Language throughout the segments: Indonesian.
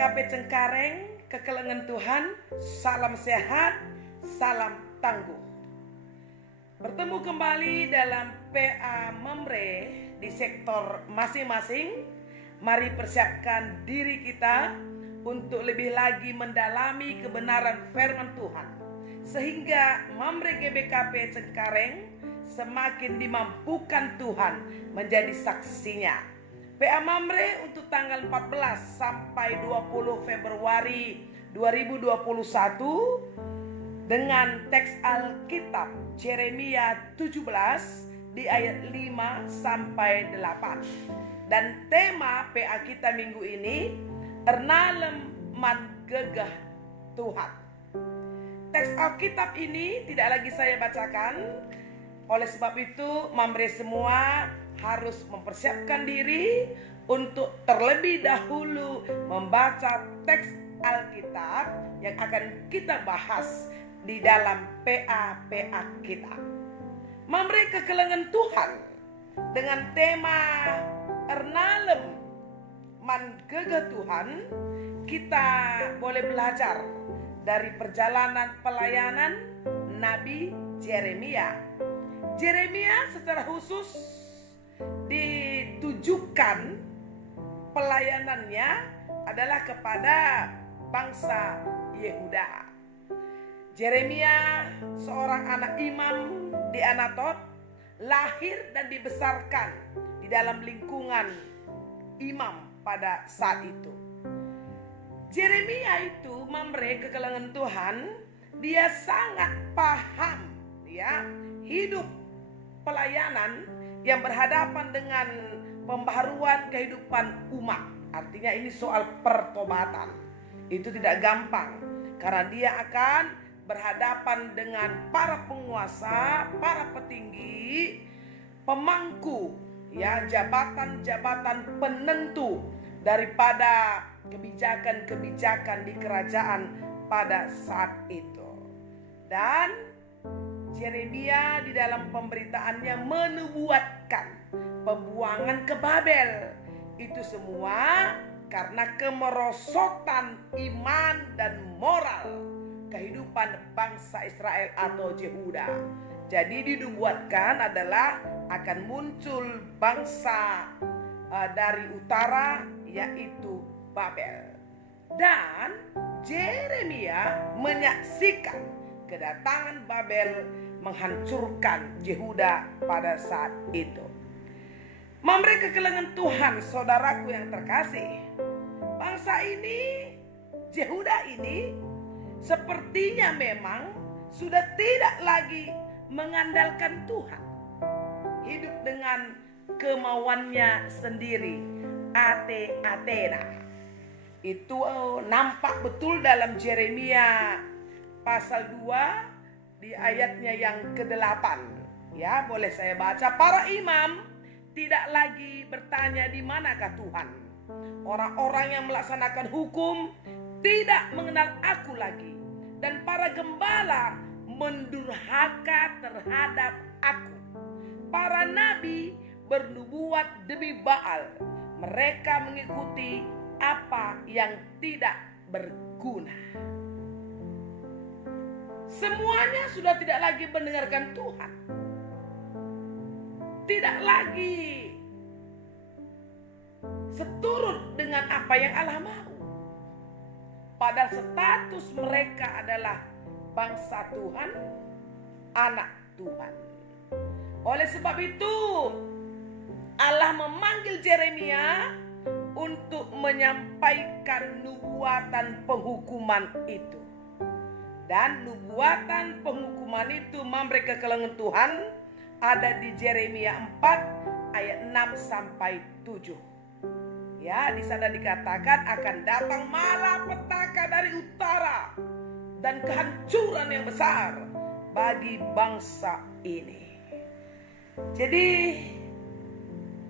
GBKP Cengkareng, Kekelengan Tuhan, salam sehat, salam tangguh. Bertemu kembali dalam PA Mamre di sektor masing-masing. Mari persiapkan diri kita untuk lebih lagi mendalami kebenaran firman Tuhan, sehingga Mamre GBKP Cengkareng semakin dimampukan Tuhan menjadi saksinya. PA Mamre untuk tanggal 14 sampai 20 Februari 2021 dengan teks Alkitab Yeremia 17 di ayat 5 sampai 8. Dan tema PA kita minggu ini, Ernalem man gegah Tuhan. Teks Alkitab ini tidak lagi saya bacakan. Oleh sebab itu, Mamre semua harus mempersiapkan diri untuk terlebih dahulu membaca teks Alkitab yang akan kita bahas di dalam PA kita. Mamre Kekelengan Tuhan dengan tema Ernalem man gegah Tuhan, kita boleh belajar dari perjalanan pelayanan Nabi Yeremia. Yeremia secara khusus ditujukan pelayanannya adalah kepada bangsa Yehuda. Yeremia seorang anak imam di Anatot, lahir dan dibesarkan di dalam lingkungan imam pada saat itu. Yeremia itu, Mamre Kekelengan Tuhan, dia sangat paham hidup pelayanan yang berhadapan dengan pembaharuan kehidupan umat. Artinya ini soal pertobatan. Itu tidak gampang, karena dia akan berhadapan dengan para penguasa, para petinggi, pemangku, jabatan-jabatan penentu daripada kebijakan-kebijakan di kerajaan pada saat itu. Dan Yeremia di dalam pemberitaannya menubuatkan pembuangan ke Babel. Itu semua karena kemerosotan iman dan moral kehidupan bangsa Israel atau Yehuda. Jadi dinubuatkan adalah akan muncul bangsa dari utara, yaitu Babel. Dan Yeremia menyaksikan kedatangan Babel menghancurkan Yehuda pada saat itu. Mamre Kekelengan Tuhan, saudaraku yang terkasih, bangsa ini, Yehuda ini, sepertinya memang sudah tidak lagi mengandalkan Tuhan. Hidup dengan kemauannya sendiri, ate-atena. Itu nampak betul dalam Yeremia pasal 2 di ayatnya yang ke-8. Boleh saya baca. Para imam tidak lagi bertanya di manakah Tuhan. Orang-orang yang melaksanakan hukum tidak mengenal aku lagi. Dan para gembala mendurhaka terhadap aku. Para nabi bernubuat demi Baal. Mereka mengikuti apa yang tidak berguna. Semuanya sudah tidak lagi mendengarkan Tuhan. Tidak lagi seturut dengan apa yang Allah mau. Padahal status mereka adalah bangsa Tuhan, anak Tuhan. Oleh sebab itu, Allah memanggil Yeremia untuk menyampaikan nubuatan penghukuman itu. Dan nubuatan penghukuman itu, Mamre Kekelengan Tuhan, ada di Yeremia 4 ayat 6 sampai 7. Di sana dikatakan akan datang malapetaka dari utara dan kehancuran yang besar bagi bangsa ini. Jadi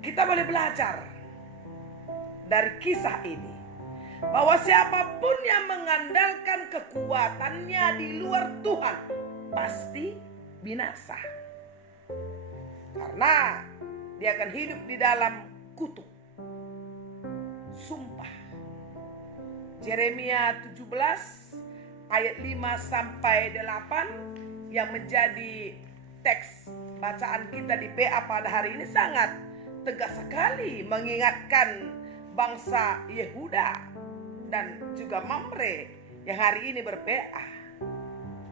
kita boleh belajar dari kisah ini bahwa siapapun yang mengandalkan kekuatannya di luar Tuhan pasti binasa. Karena dia akan hidup di dalam kutuk, sumpah. Yeremia 17 ayat 5 sampai 8 yang menjadi teks bacaan kita di PA pada hari ini sangat tegas sekali mengingatkan bangsa Yehuda dan juga Mamre yang hari ini ber-PA.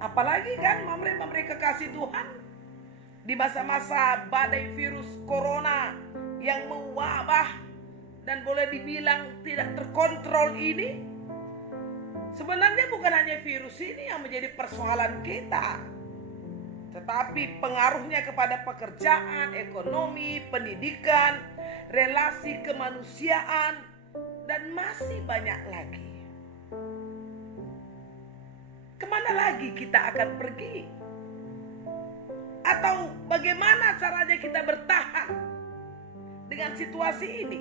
Apalagi kan Mamre kekasih Tuhan di masa-masa badai virus corona yang mewabah dan boleh dibilang tidak terkontrol ini. Sebenarnya bukan hanya virus ini yang menjadi persoalan kita, tetapi pengaruhnya kepada pekerjaan, ekonomi, pendidikan, relasi kemanusiaan, dan masih banyak lagi. Kemana lagi kita akan pergi? Atau bagaimana caranya kita bertahan dengan situasi ini?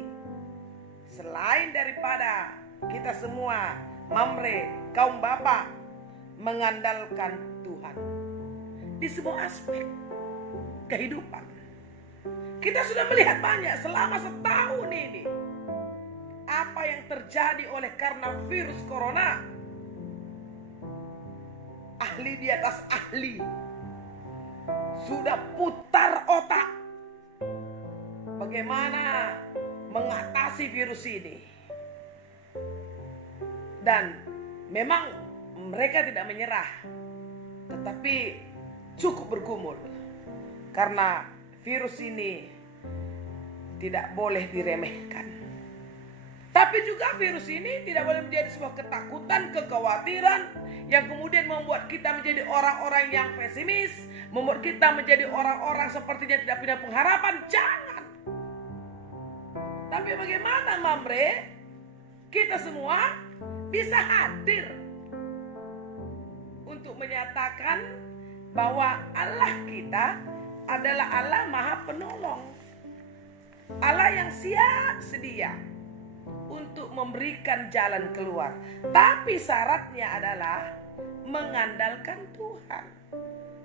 Selain daripada kita semua, Mamre, kaum bapak, mengandalkan Tuhan di semua aspek kehidupan. Kita sudah melihat banyak selama setahun ini apa yang terjadi oleh karena virus corona. Ahli di atas ahli sudah putar otak bagaimana mengatasi virus ini. Dan memang mereka tidak menyerah, tetapi cukup bergumul karena virus ini tidak boleh diremehkan. Tapi juga virus ini tidak boleh menjadi sebuah ketakutan, kekhawatiran yang kemudian membuat kita menjadi orang-orang yang pesimis, membuat kita menjadi orang-orang sepertinya tidak punya pengharapan. Jangan. Tapi bagaimana Mamre, kita semua bisa hadir untuk menyatakan bahwa Allah kita adalah Allah Maha Penolong, Allah yang siap sedia untuk memberikan jalan keluar. Tapi syaratnya adalah mengandalkan Tuhan.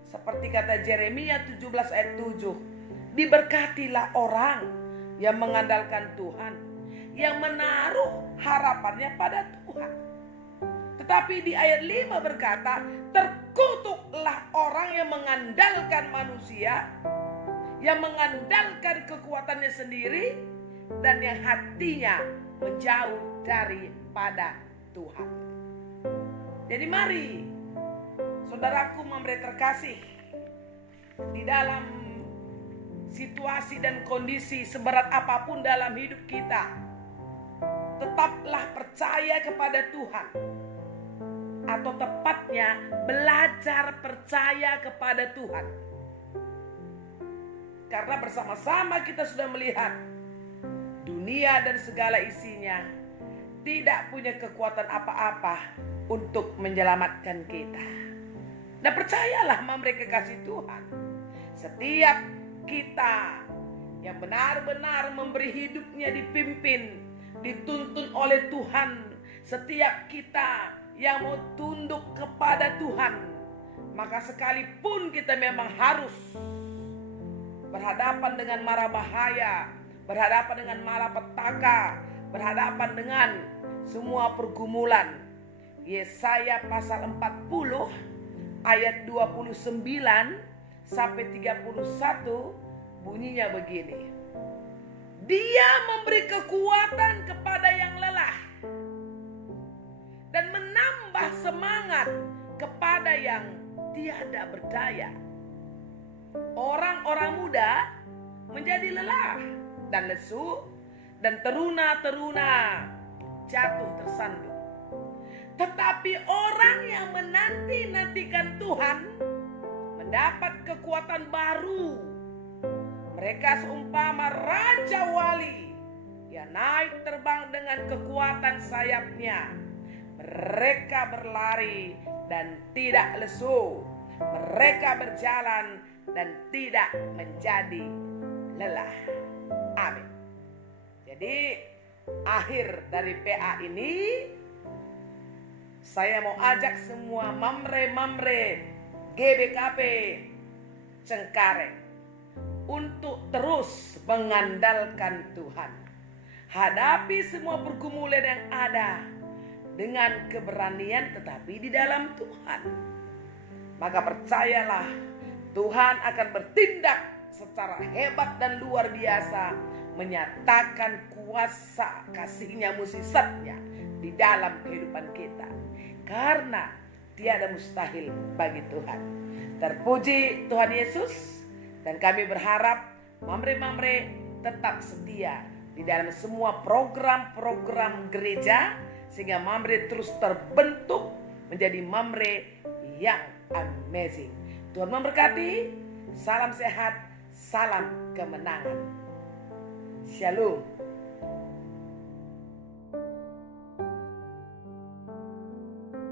Seperti kata Yeremia 17 ayat 7, diberkatilah orang yang mengandalkan Tuhan, yang menaruh harapannya pada Tuhan. Tetapi di ayat 5 berkata, terkutuklah orang yang mengandalkan manusia, yang mengandalkan kekuatannya sendiri, dan yang hatinya menjauh daripada Tuhan. Jadi mari, saudaraku Mamre terkasih, di dalam situasi dan kondisi seberat apapun dalam hidup kita, tetaplah percaya kepada Tuhan. Atau tepatnya belajar percaya kepada Tuhan. Karena bersama-sama kita sudah melihat dunia dan segala isinya tidak punya kekuatan apa-apa untuk menyelamatkan kita. Dan percayalah Mamre kekasih Tuhan, setiap kita yang benar-benar memberi hidupnya dipimpin, dituntun oleh Tuhan, setiap kita yang mau tunduk kepada Tuhan, maka sekalipun kita memang harus berhadapan dengan mara bahaya, berhadapan dengan malapetaka, berhadapan dengan semua pergumulan. Yesaya pasal 40 ayat 29 sampai 31 bunyinya begini. Dia memberi kekuatan kepada yang lelah dan menambah semangat kepada yang tiada berdaya. Orang-orang muda menjadi lelah dan lesu, dan teruna-teruna jatuh tersandung. Tetapi orang yang menanti-nantikan Tuhan mendapat kekuatan baru. Mereka seumpama raja wali yang naik terbang dengan kekuatan sayapnya. Mereka berlari dan tidak lesu. Mereka berjalan dan tidak menjadi lelah. Amin. Jadi akhir dari PA ini, saya mau ajak semua Mamre GBKP Cengkareng untuk terus mengandalkan Tuhan. Hadapi semua pergumulan yang ada dengan keberanian tetapi di dalam Tuhan. Maka percayalah, Tuhan akan bertindak secara hebat dan luar biasa, menyatakan kuasa kasih-Nya, mukjizat-Nya di dalam kehidupan kita. Karena tiada mustahil bagi Tuhan. Terpuji Tuhan Yesus. Dan kami berharap Mamre-Mamre tetap setia di dalam semua program-program gereja, sehingga Mamre terus terbentuk menjadi Mamre yang amazing. Tuhan memberkati. Salam sehat, salam kemenangan. Shalom.